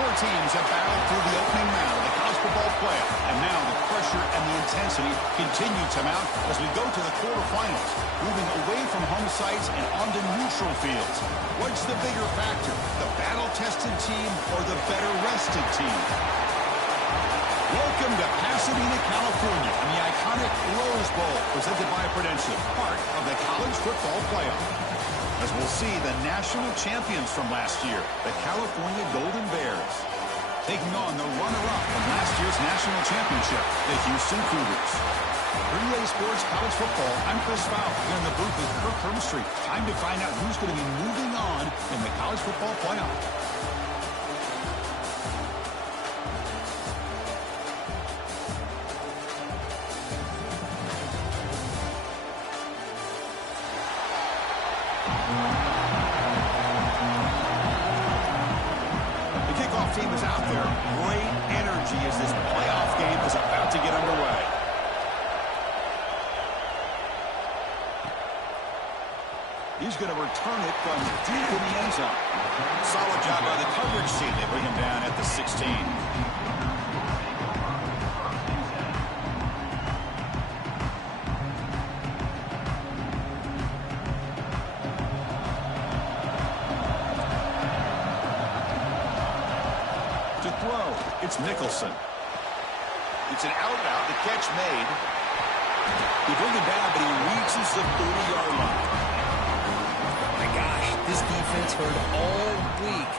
Four teams have battled through the opening round of the college football playoff, and now the pressure and the intensity continue to mount as we go to the quarterfinals, moving away from home sites and onto neutral fields. What's the bigger factor, the battle-tested team or the better-rested team? Welcome to Pasadena, California, and the iconic Rose Bowl, presented by Prudential, part of the college football playoff. As we'll see, the national champions from last year, the California Golden Bears, taking on the runner-up from last year's national championship, the Houston Cougars. For EA Sports College Football, I'm Chris Fowler, here in the booth with Kirk Hermstreet. Time to find out who's going to be moving on in the college football playoff. Team is out there. Great energy as this playoff game is about to get underway. He's going to return it from deep in the end zone. Solid job by the coverage team. They bring him down at the 16. It's Nicholson. It's an out route. The catch made. They bring him down, but he reaches the 30-yard line. Oh my gosh, this defense heard all week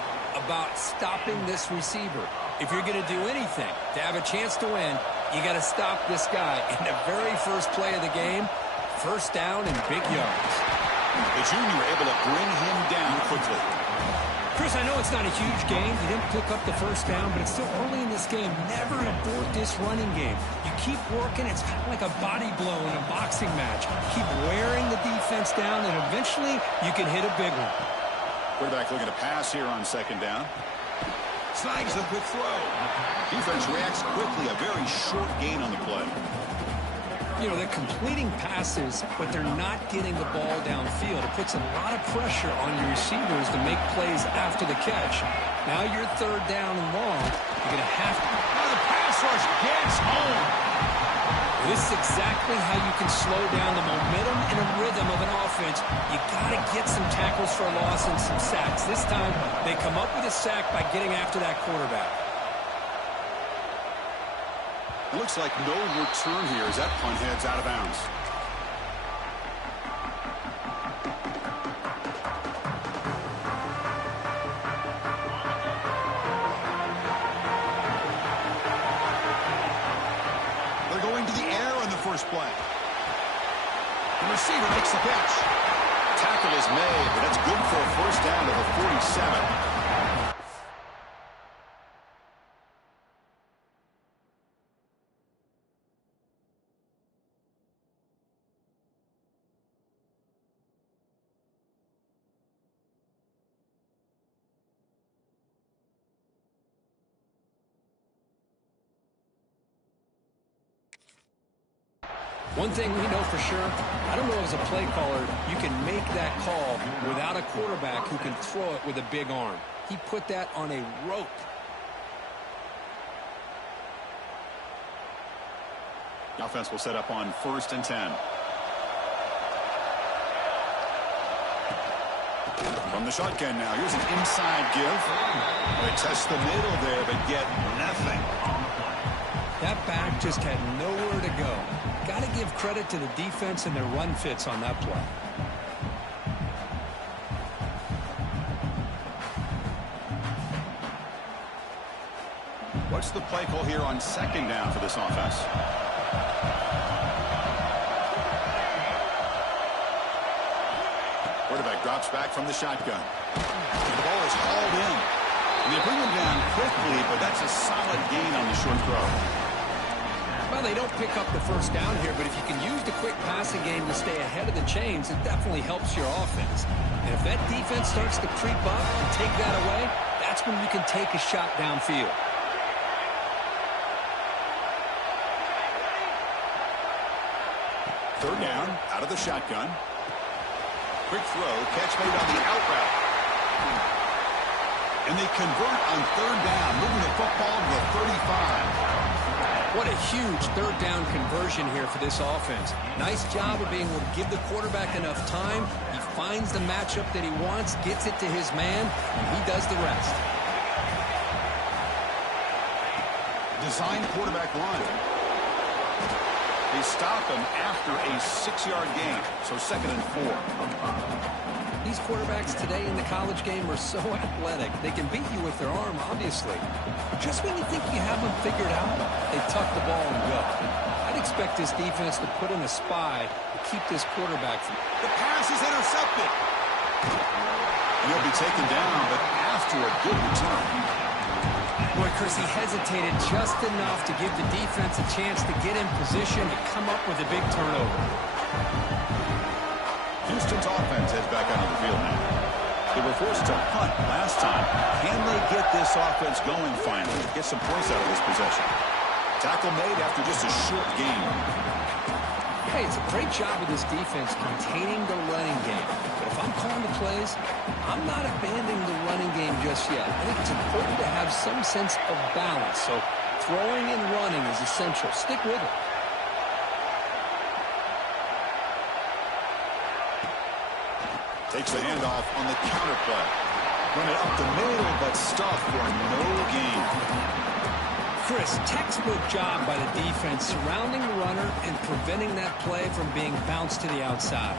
about stopping this receiver. If you're going to do anything to have a chance to win, you got to stop this guy. In the very first play of the game, first down and big yards. The junior able to bring him down quickly. Chris, I know it's not a huge game. You didn't pick up the first down, but it's still early in this game. Never abort this running game. You keep working. It's kind of like a body blow in a boxing match. Keep wearing the defense down, and eventually you can hit a big one. Quarterback looking to pass here on second down. Snags the quick throw. Defense reacts quickly. A very short gain on the play. You know, they're completing passes, but they're not getting the ball downfield. It puts a lot of pressure on your receivers to make plays after the catch. Now you're third down and long. You're going to have to... Now the pass rush gets home. This is exactly how you can slow down the momentum and a rhythm of an offense. You got to get some tackles for a loss and some sacks. This time, they come up with a sack by getting after that quarterback. It looks like no return here as that punt heads out of bounds. They're going to the air on the first play. The receiver makes the catch. Tackle is made, but that's good for a first down to the 47. One thing we know for sure, I don't know as a play caller, you can make that call without a quarterback who can throw it with a big arm. He put that on a rope. The offense will set up on 1st and 10. From the shotgun now, here's an inside give. They test the middle there, but get nothing. That back just had nowhere to go. Got to give credit to the defense and their run fits on that play. What's the play call here on second down for this offense? Quarterback drops back from the shotgun. The ball is hauled in. And they bring him down quickly, but that's a solid gain on the short throw. Well, they don't pick up the first down here, but if you can use the quick passing game to stay ahead of the chains, it definitely helps your offense. And if that defense starts to creep up and take that away, that's when you can take a shot downfield. Third down, out of the shotgun. Quick throw, catch made on the out route. And they convert on third down, moving the football to the 35. What a huge third down conversion here for this offense. Nice job of being able to give the quarterback enough time. He finds the matchup that he wants, gets it to his man, and he does the rest. Design quarterback run. They stop him after a 6-yard gain, so 2nd and 4. These quarterbacks today in the college game are so athletic. They can beat you with their arm, obviously. Just when you think you have them figured out, they tuck the ball and go. I'd expect this defense to put in a spy to keep this quarterback from... The pass is intercepted. He'll be taken down, but after a good return. Boy, Chris, he hesitated just enough to give the defense a chance to get in position to come up with a big turnover. Houston's offense heads back onto the field now. They were forced to punt last time. Can they get this offense going finally? Get some points out of this possession. Tackle made after just a short game. Hey, it's a great job of this defense containing the running game. But if I'm calling the plays, I'm not abandoning the running game just yet. I think it's important to have some sense of balance. So throwing and running is essential. Stick with it. Takes the handoff on the counter play. Run it up the middle, but stuffed for no gain. Chris, textbook job by the defense surrounding the runner and preventing that play from being bounced to the outside.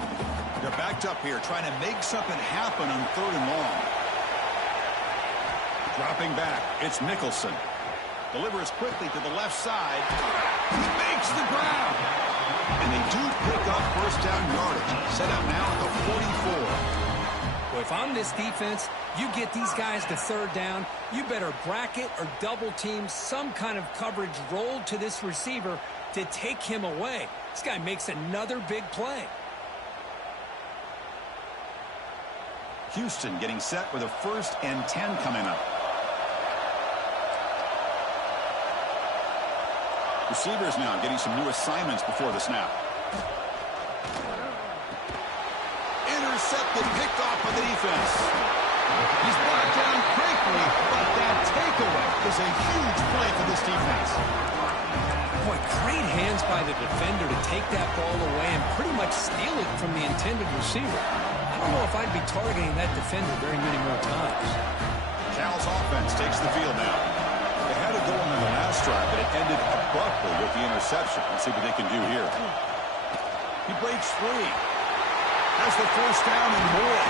They're backed up here, trying to make something happen on 3rd and long. Dropping back, it's Nicholson. Delivers quickly to the left side. He makes the grab. And they do pick up first down yardage. Set up now at the 44. Well, if I'm this defense, you get these guys to 3rd down, you better bracket or double team some kind of coverage rolled to this receiver to take him away. This guy makes another big play. Houston getting set with a 1st and 10 coming up. Receivers now getting some new assignments before the snap. Intercepted, picked off by the defense. He's brought down quickly, but that takeaway is a huge play for this defense. Boy, great hands by the defender to take that ball away and pretty much steal it from the intended receiver. I don't know if I'd be targeting that defender very many more times. Cal's offense takes the field now. They had it going on the last drive, but it ended abruptly with the interception. Let's see what they can do here. He breaks free. Has the 1st down and more.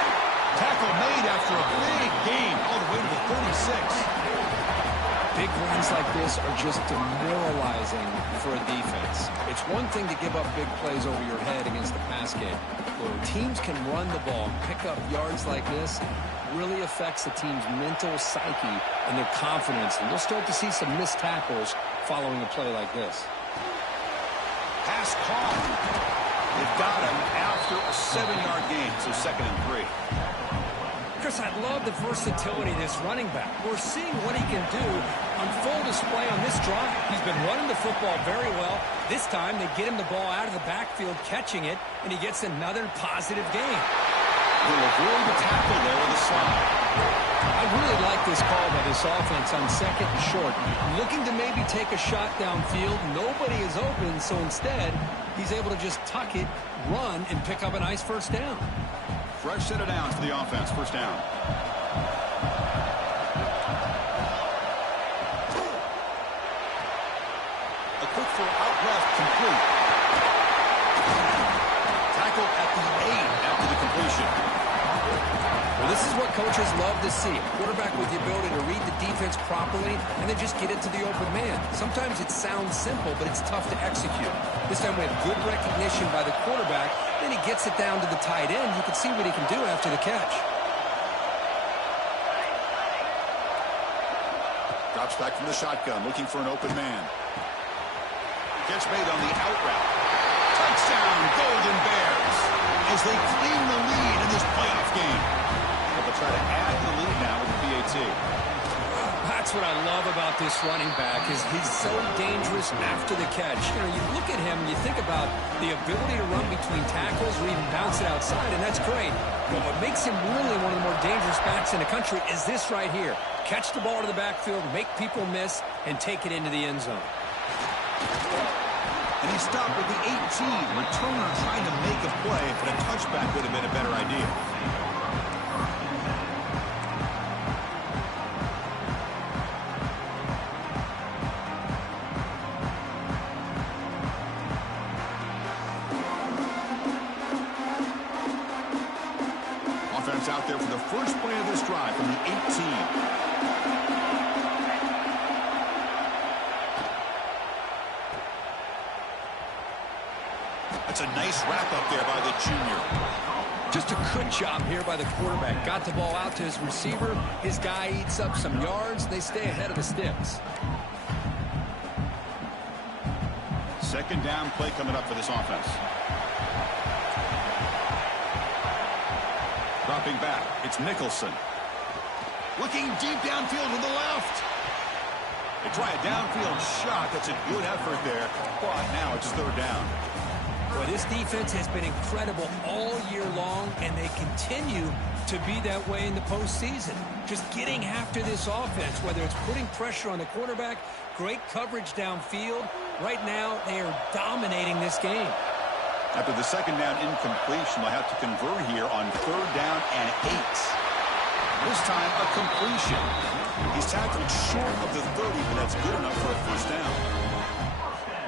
Tackle made after a big gain all the way to the 36. Big runs like this are just demoralizing for a defense. It's one thing to give up big plays over your head against the pass game. But when teams can run the ball and pick up yards like this, it really affects the team's mental psyche and their confidence. And you'll start to see some missed tackles following a play like this. Pass caught. They've got him after a 7-yard gain, so 2nd and 3. Chris, I love the versatility of this running back. We're seeing what he can do on full display on this drive. He's been running the football very well. This time, they get him the ball out of the backfield, catching it, and he gets another positive gain. He'll avoid the tackle there with a slide. I really like this call by this offense on 2nd and short. Looking to maybe take a shot downfield. Nobody is open, so instead, he's able to just tuck it, run, and pick up a nice 1st down. Fresh set of downs for the offense. 1st down. A quick throw out left, complete. Tackle at the 8 after the completion. Well, this is what coaches love to see. A quarterback with the ability to read the defense properly and then just get it to the open man. Sometimes it sounds simple, but it's tough to execute. This time we have good recognition by the quarterback. Then he gets it down to the tight end. You can see what he can do after the catch. Drops back from the shotgun, looking for an open man. Catch made on the out route. Touchdown, Golden Bears, as they claim the lead in this playoff game. They'll try to add to the lead now with the PAT. That's That's what I love about this running back is he's so dangerous after the catch. You know, you look at him and you think about the ability to run between tackles or even bounce it outside, and that's great. But what makes him really one of the more dangerous backs in the country is this right here. Catch the ball to the backfield, make people miss, and take it into the end zone. And he stopped with the 18. Returner trying to make a play, but a touchback would have been a better idea. Offense out there for the first play of this drive from the 18. That's a nice wrap up there by the junior. Just a good job here by the quarterback. Got the ball out to his receiver. His guy eats up some yards. They stay ahead of the sticks. Second down play coming up for this offense. Dropping back, it's Nicholson. Looking deep downfield to the left. They try a downfield shot. That's a good effort there. But now it's third down. Well, this defense has been incredible all year long, and they continue to be that way in the postseason. Just getting after this offense, whether it's putting pressure on the quarterback, great coverage downfield. Right now, they are dominating this game. After the second down incompletion, they'll have to convert here on third down and 8. This time, a completion. He's tackled short of the 30, but that's good enough for a first down.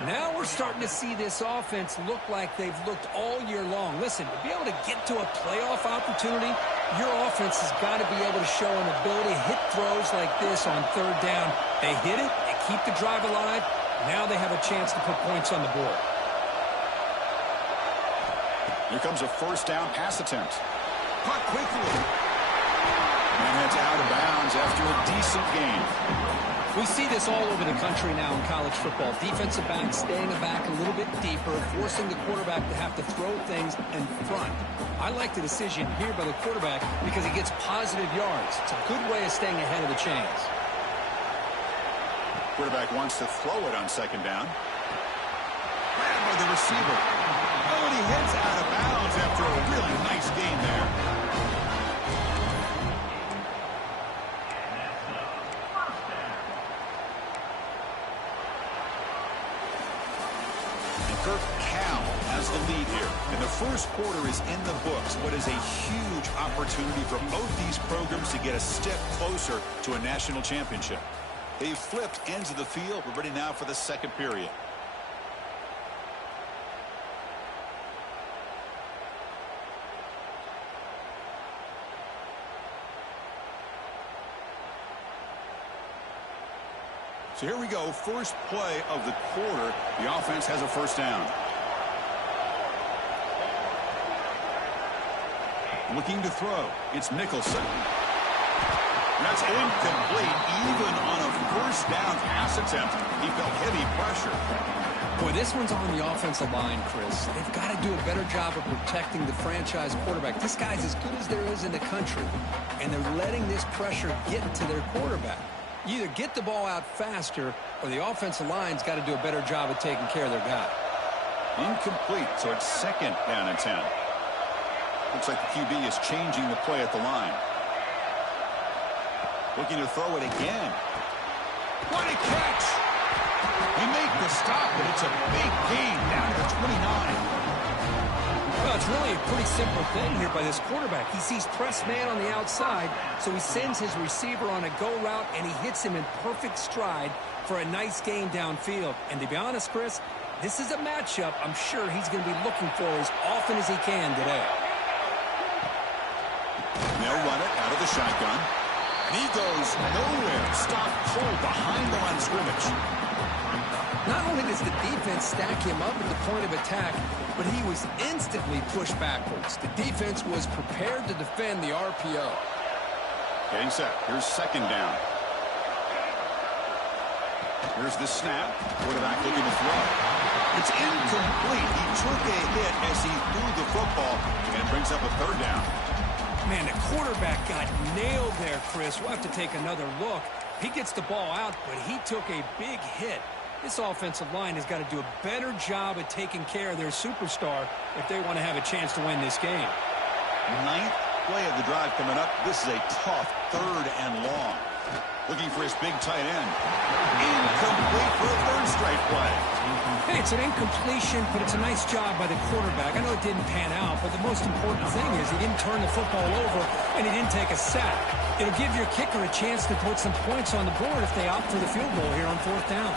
Now we're starting to see this offense look like they've looked all year long. Listen, to be able to get to a playoff opportunity, your offense has got to be able to show an ability to hit throws like this on third down. They hit it, they keep the drive alive. Now they have a chance to put points on the board. Here comes a first down pass attempt. Caught quickly. And it's out of bounds after a decent game. We see this all over the country now in college football. Defensive backs staying back a little bit deeper, forcing the quarterback to have to throw things in front. I like the decision here by the quarterback because he gets positive yards. It's a good way of staying ahead of the chains. Quarterback wants to throw it on second down. Grabbed by the receiver. Oh, and he heads out of bounds after a really nice game there. Cal has the lead here, and the first quarter is in the books. What is a huge opportunity for both these programs to get a step closer to a national championship. They've flipped ends of the field. We're ready now for the second period. So here we go, first play of the quarter. The offense has a first down. Looking to throw. It's Nicholson. That's incomplete. Even on a first down pass attempt, he felt heavy pressure. Boy, this one's on the offensive line, Chris. They've got to do a better job of protecting the franchise quarterback. This guy's as good as there is in the country, and they're letting this pressure get to their quarterback. You either get the ball out faster or the offensive line's got to do a better job of taking care of their guy. Incomplete, so it's second down and 10. Looks like the QB is changing the play at the line. Looking to throw it again. What a catch! They make the stop, but it's a big gain down to the 29. Well, it's really a pretty simple thing here by this quarterback. He sees press man on the outside, so he sends his receiver on a go route, and he hits him in perfect stride for a nice game downfield. And to be honest, Chris, this is a matchup I'm sure he's going to be looking for as often as he can today. They'll run it out of the shotgun. And he goes nowhere. Stopped cold behind the line of scrimmage. Not only does the defense stack him up at the point of attack, but he was instantly pushed backwards. The defense was prepared to defend the RPO. Getting set. Here's second down. Here's the snap. Quarterback looking to throw. It's incomplete. He took a hit as he threw the football and brings up a third down. Man, the quarterback got nailed there, Chris. We'll have to take another look. He gets the ball out, but he took a big hit. This offensive line has got to do a better job at taking care of their superstar if they want to have a chance to win this game. Ninth play of the drive coming up. This is a tough 3rd and long. Looking for his big tight end. Incomplete for a 3rd straight play. Hey, it's an incompletion, but it's a nice job by the quarterback. I know it didn't pan out, but the most important thing is he didn't turn the football over and he didn't take a sack. It'll give your kicker a chance to put some points on the board if they opt for the field goal here on 4th down.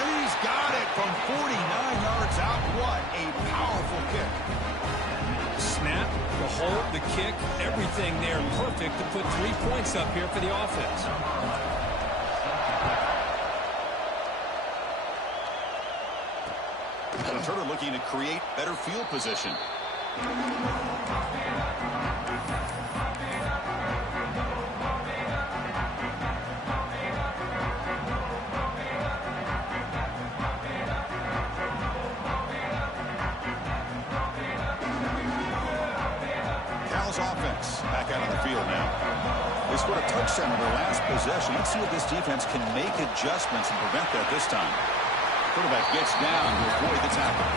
And he's got it from 49 yards out. What a powerful kick. Snap, the hold, the kick, everything there perfect to put 3 points up here for the offense. And Turner looking to create better field position. Cal's offense back out on the field now. They scored a touchdown in their last possession. Let's see if this defense can make adjustments and prevent that this time. Quarterback gets down to avoid the tackle.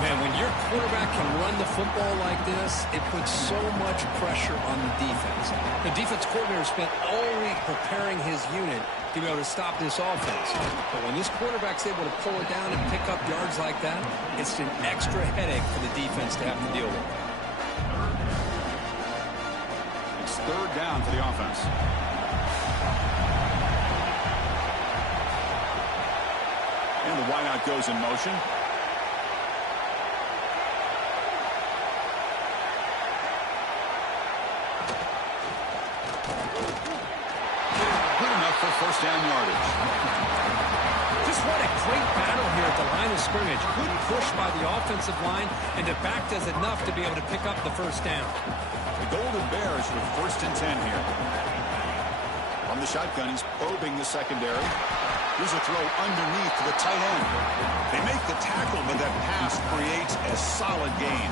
Man, when your quarterback can run the football like this, it puts so much pressure on the defense. The defense coordinator spent all week preparing his unit to be able to stop this offense. But when this quarterback's able to pull it down and pick up yards like that, it's an extra headache for the defense to have to deal with. It's 3rd down for the offense. And the wideout goes in motion. Good enough for 1st down yardage. Just what a great battle here at the line of scrimmage. Good push by the offensive line, and the back does enough to be able to pick up the 1st down. The Golden Bears with 1st and 10 here. On the shotgun, he's probing the secondary. Here's a throw underneath to the tight end. They make the tackle, but that pass creates a solid gain.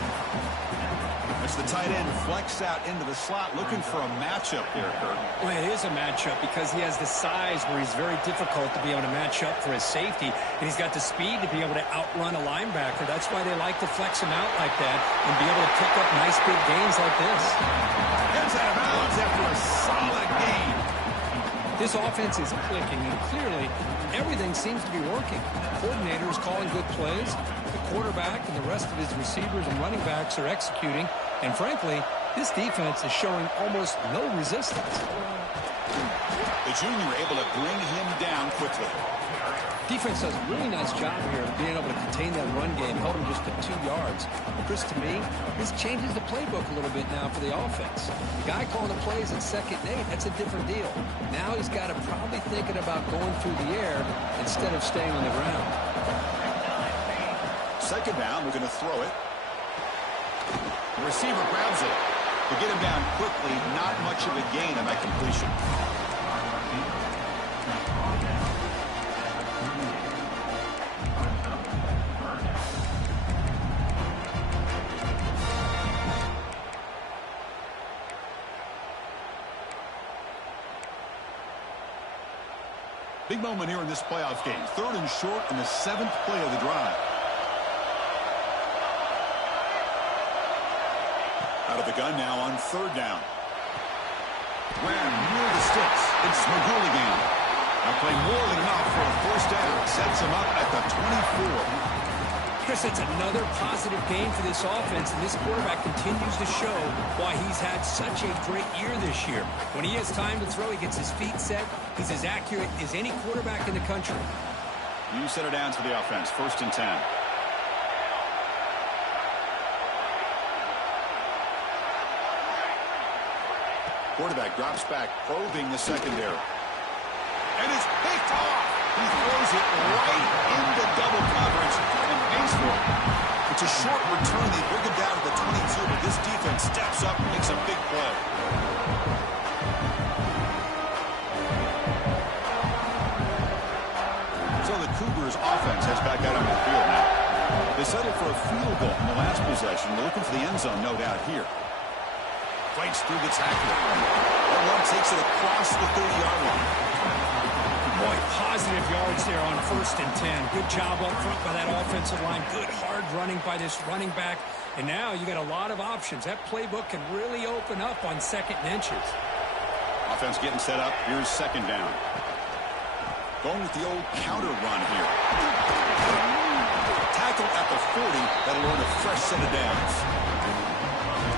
As the tight end flexed out into the slot, looking for a matchup there, Kurt. Well, it is a matchup because he has the size where he's very difficult to be able to match up for his safety, and he's got the speed to be able to outrun a linebacker. That's why they like to flex him out like that and be able to pick up nice big gains like this. Gets out of bounds after a solid gain. This offense is clicking, and clearly everything seems to be working. The coordinator is calling good plays. The quarterback and the rest of his receivers and running backs are executing. And frankly, this defense is showing almost no resistance. The junior able to bring him down quickly. Defense does a really nice job here of being able to contain that run game, held him just to 2 yards. Chris, to me, this changes the playbook a little bit now for the offense. The guy calling the plays at 2nd and 8, that's a different deal. Now he's got to probably thinking about going through the air instead of staying on the ground. 2nd down, we're going to throw it. The receiver grabs it. To get him down quickly, not much of a gain on that completion. Big moment here in this playoff game. 3rd and short in the 7th play of the drive. Out of the gun now on 3rd down. Ran near the sticks. It's Magoo again. Now play more than enough for a 1st down. Sets him up at the 24. Chris, it's another positive game for this offense, and this quarterback continues to show why he's had such a great year this year. When he has time to throw, he gets his feet set. He's as accurate as any quarterback in the country. New set of downs for the offense. 1st and 10. Quarterback drops back, probing the secondary. And it's picked off. He throws it right into double coverage and pays for it. It's a short return. They bring it down to the 22, but this defense steps up and makes a big play. So the Cougars offense has back out on the field now. They settled for a field goal in the last possession. They're looking for the end zone, no doubt, here. Fights through the tackle. That one takes it across the 30-yard line. Boy, positive yards there on 1st and 10. Good job up front by that offensive line. Good hard running by this running back. And now you got a lot of options. That playbook can really open up on 2nd and inches. Offense getting set up. Here's 2nd down. Going with the old counter run here. Tackle at the 40. That'll earn a fresh set of downs.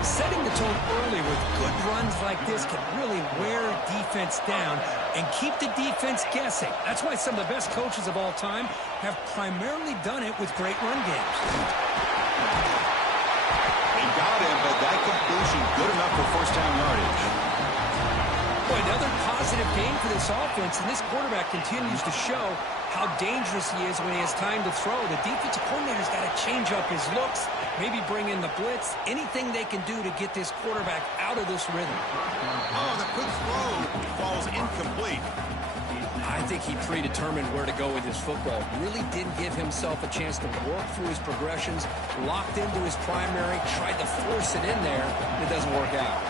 Setting the tone early with good runs like this can really wear defense down and keep the defense guessing. That's why some of the best coaches of all time have primarily done it with great run games. They got him, but that completion good enough for 1st down yardage. Boy, another positive game for this offense, and this quarterback continues to show how dangerous he is when he has time to throw. The defensive coordinator's got to change up his looks, maybe bring in the blitz, anything they can do to get this quarterback out of this rhythm. Oh, the quick throw falls incomplete. I think he predetermined where to go with his football. Really didn't give himself a chance to work through his progressions, locked into his primary, tried to force it in there, and it doesn't work out.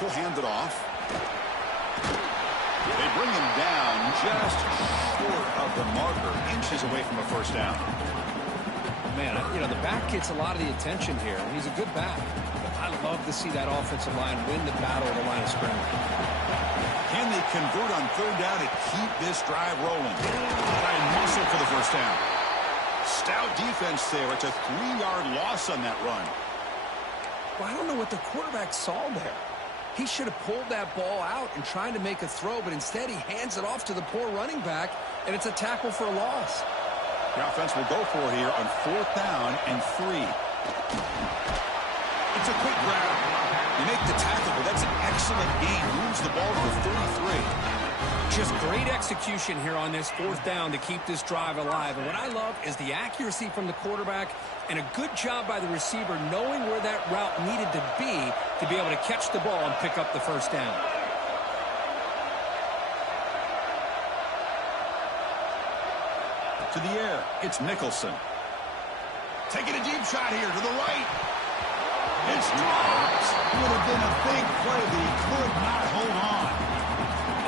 He'll hand it off. They bring him down just short of the marker, inches away from a 1st down. Man, you know, the back gets a lot of the attention here, and he's a good back. But I love to see that offensive line win the battle of the line of scrimmage. Can they convert on 3rd down to keep this drive rolling? Try and muscle for the 1st down. Stout defense there. It's a 3-yard loss on that run. Well, I don't know what the quarterback saw there. He should have pulled that ball out and tried to make a throw, but instead he hands it off to the poor running back, and it's a tackle for a loss. The offense will go for it here on 4th down and 3. It's a quick grab. You make the tackle, but that's an excellent gain. Moves the ball to the 33. Just great execution here on this 4th down to keep this drive alive. And what I love is the accuracy from the quarterback and a good job by the receiver knowing where that route needed to be able to catch the ball and pick up the 1st down. To the air, it's Nicholson. Taking a deep shot here to the right. It's dropped. Would have been a big play, but he could not hold on.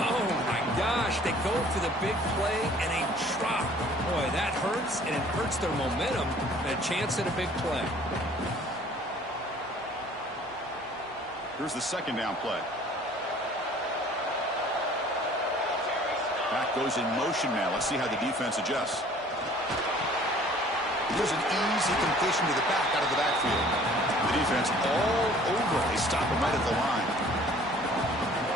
Oh, my gosh. They go for the big play and a drop. Boy, that hurts, and it hurts their momentum and a chance at a big play. Here's the 2nd down play. Back goes in motion now. Let's see how the defense adjusts. Here's an easy completion to the back out of the backfield. The defense all over. They stop him right at the line.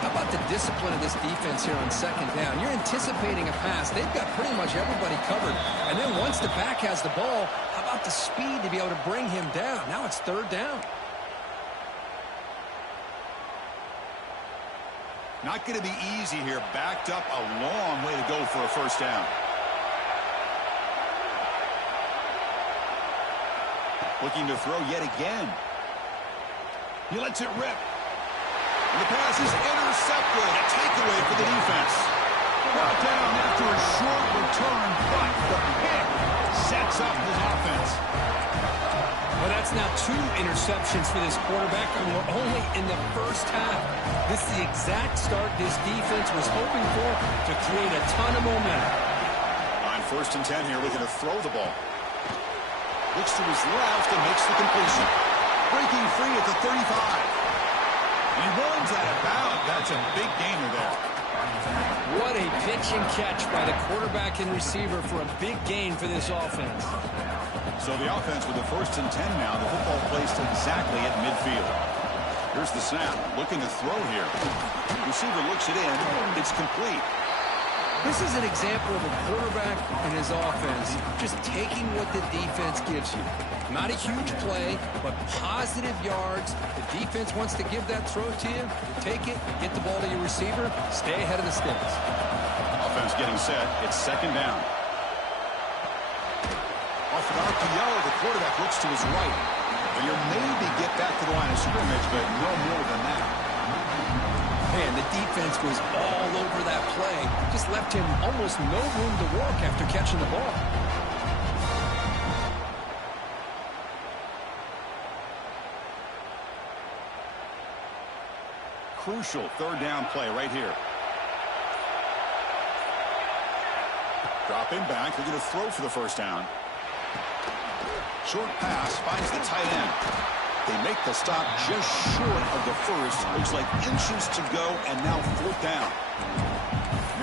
How about the discipline of this defense here on 2nd down? You're anticipating a pass. They've got pretty much everybody covered. And then once the back has the ball, how about the speed to be able to bring him down? Now it's 3rd down. Not going to be easy here. Backed up a long way to go for a 1st down. Looking to throw yet again. He lets it rip. And the pass is intercepted. A takeaway for the defense. Brought down after a short return, but the pick sets up his offense. Well, that's now 2 interceptions for this quarterback, and we're only in the 1st half. This is the exact start this defense was hoping for to create a ton of momentum. On 1st and 10 here, looking to throw the ball. Looks to his left and makes the completion. Breaking free at the 35. And he runs out of bounds. That's a big gainer there. What a pitch and catch by the quarterback and receiver for a big gain for this offense. So the offense with the 1st and 10 now. The football placed exactly at midfield. Here's the snap. Looking to throw here. Receiver looks it in. It's complete. This is an example of a quarterback and his offense just taking what the defense gives you. Not a huge play, but positive yards. The defense wants to give that throw to you. You take it, get the ball to your receiver, stay ahead of the sticks. Offense getting set. It's 2nd down. Off an RPO, the quarterback looks to his right. And you'll maybe get back to the line of scrimmage, but no more than that. Man, the defense was all over that play. Just left him almost no room to work after catching the ball. crucial third down play right here. Dropping back, they're going to throw for the first down. Short pass finds the tight end. They make the stop just short of the first. Looks like inches to go, and now fourth down.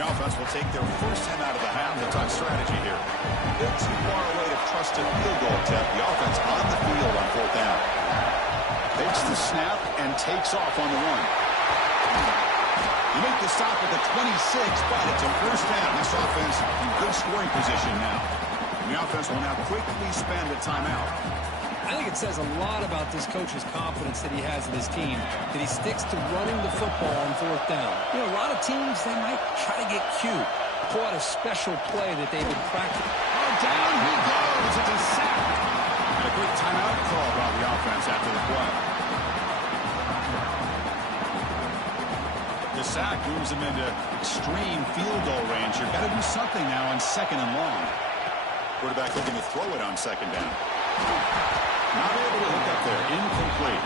The offense will take their first time out of the half to talk strategy here. A bit too far away to trust a field goal attempt. The offense on the field on fourth down. Takes the snap and takes off on the run. You make the stop at the 26, but it's a first down. This offense in good scoring position now. And the offense will now quickly spend a timeout. I think it says a lot about this coach's confidence that he has in his team, that he sticks to running the football on fourth down. You know, a lot of teams, they might try to get cute, pull out a special play that they've been practicing. Oh, down he goes. It's a sack. And a quick timeout call by the offense after the play. The sack moves him into extreme field goal range. You've got to do something now on second and long. Quarterback looking to throw it on second down. Not able to hook up there. Incomplete.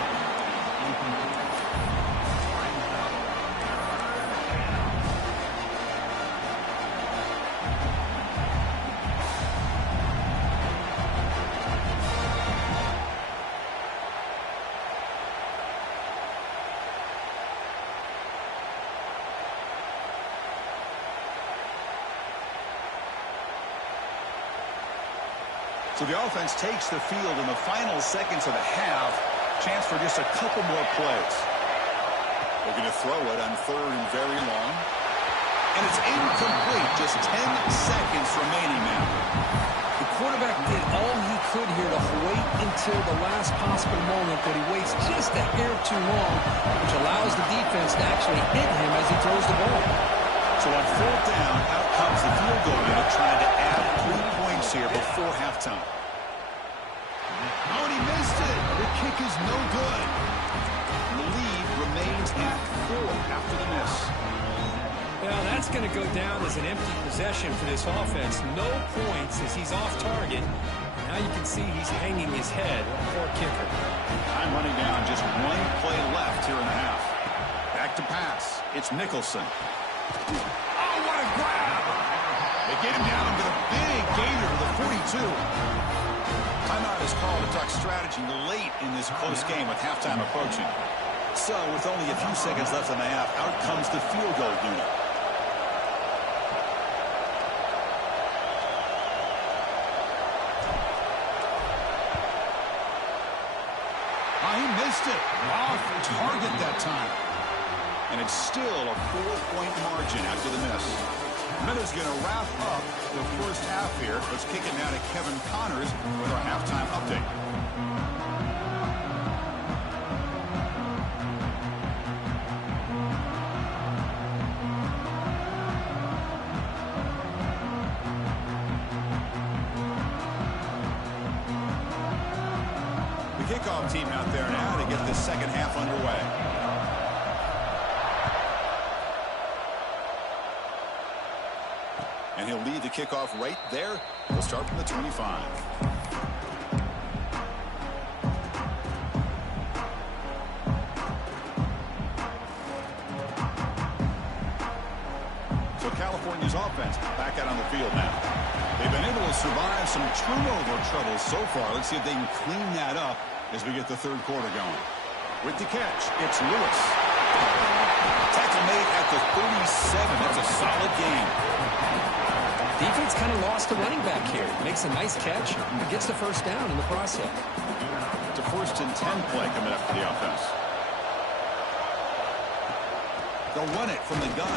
So the offense takes the field in the final seconds of the half. Chance for just a couple more plays. Looking to throw it on third and very long. And it's incomplete. Just 10 seconds remaining now. The quarterback did all he could here to wait until the last possible moment, but he waits just a hair too long, which allows the defense to actually hit him as he throws the ball. So on fourth down, out comes the field goal unit trying to add 3 points here before halftime. Oh, and he missed it. The kick is no good. The lead remains at 4 after the miss. Well, that's going to go down as an empty possession for this offense. No points as he's off target. Now you can see he's hanging his head. Poor kicker. Time running down. Just 1 play left here in the half. Back to pass. It's Nicholson. Oh, what a grab! They get him down to the big gainer to the 42. Timeout is called to talk strategy late in this close game with halftime approaching. So, with only a few seconds left in the half, out comes the field goal unit. Oh, he missed it. Off target that time. And it's still a 4-point margin after the miss. Minutes going to wrap up the first half here. Let's kick it now to Kevin Connors with our halftime update. The kickoff team out there now to get the second half underway. And he'll lead the kickoff right there. We'll start from the 25. So California's offense back out on the field now. They've been able to survive some turnover trouble so far. Let's see if they can clean that up as we get the third quarter going. With the catch, it's Lewis. Tackle made at the 37. That's a solid game. Defense kind of lost the running back here. Makes a nice catch and gets the first down in the process. It's a 1st and 10 play coming up for the offense. They'll run it from the gun.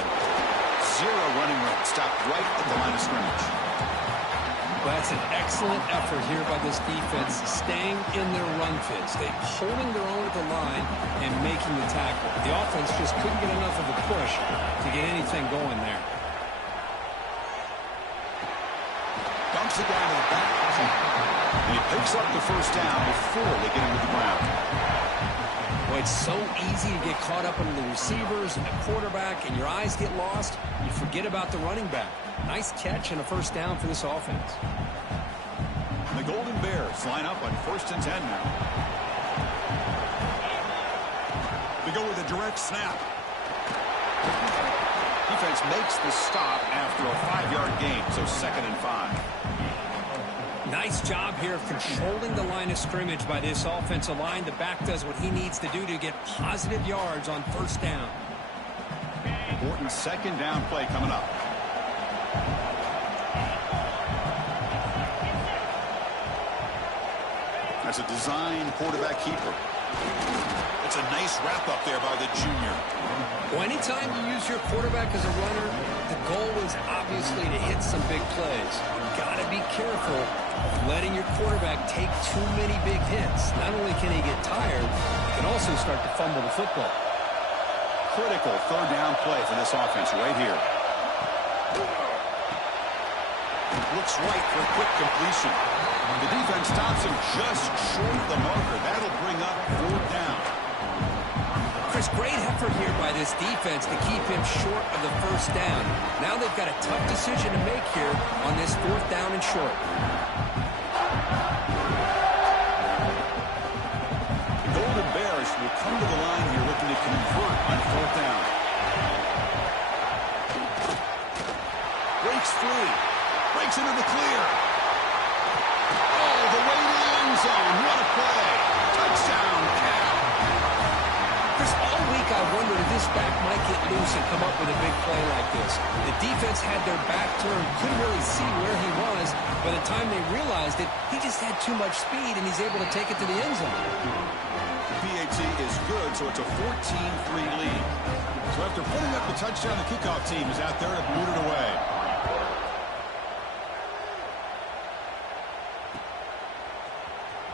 0 running room. Stopped right at the line of scrimmage. Well, that's an excellent effort here by this defense, staying in their run phase. They're holding their own at the line and making the tackle. The offense just couldn't get enough of a push to get anything going there. Dumps it down to the back. And he picks up the first down before they get him to the ground. Well, it's so easy to get caught up in the receivers and the quarterback, and your eyes get lost. You forget about the running back. Nice catch and a first down for this offense. And the Golden Bears line up on 1st and 10 now. They go with a direct snap. Defense makes the stop after a 5-yard gain, so 2nd and 5. Nice job here of controlling the line of scrimmage by this offensive line. The back does what he needs to do to get positive yards on 1st down. Important 2nd down play coming up. That's a design quarterback keeper. It's a nice wrap-up there by the junior. Well, anytime you use your quarterback as a runner, the goal is obviously to hit some big plays. You've got to be careful of letting your quarterback take too many big hits. Not only can he get tired, he can also start to fumble the football. Critical 3rd down play for this offense right here. Looks right for a quick completion. The defense stops him just short of the marker. That'll bring up 4th down. Chris, great effort here by this defense to keep him short of the 1st down. Now they've got a tough decision to make here on this 4th down and short. The Golden Bears will come to the line here looking to convert on 4th down. Breaks free. Breaks into the clear. All the way to the end zone. What a play. Touchdown, Cal. Chris, all week I wondered if this back might get loose and come up with a big play like this. The defense had their back turned, couldn't really see where he was. By the time they realized it, he just had too much speed, and he's able to take it to the end zone. PAT is good, so it's a 14-3 lead. So after putting up the touchdown, the kickoff team is out there to boot it away.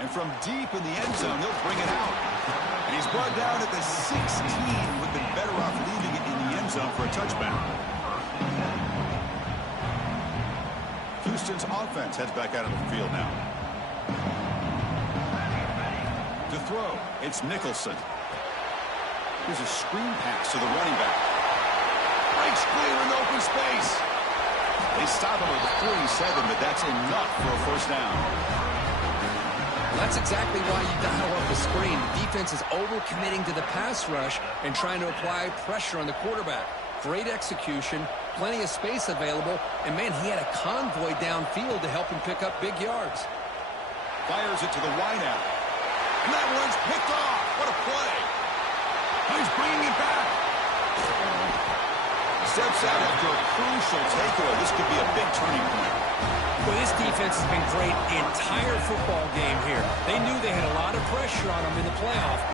And from deep in the end zone, they'll bring it out. And he's brought down at the 16. Would have been better off leaving it in the end zone for a touchback. Houston's offense heads back out of the field now. To throw, it's Nicholson. Here's a screen pass to the running back. Breaks clear in open space. They stop him at the 47, but that's enough for a 1st down. That's exactly why you dial up the screen. The defense is over-committing to the pass rush and trying to apply pressure on the quarterback. Great execution, plenty of space available, and, man, he had a convoy downfield to help him pick up big yards. Fires it to the wideout. And that one's picked off. What a play. He's bringing it back. Steps out after a crucial takeaway. This could be a big turning point. Well, this defense has been great the entire football game here. They knew they had a lot of pressure on them in the playoff.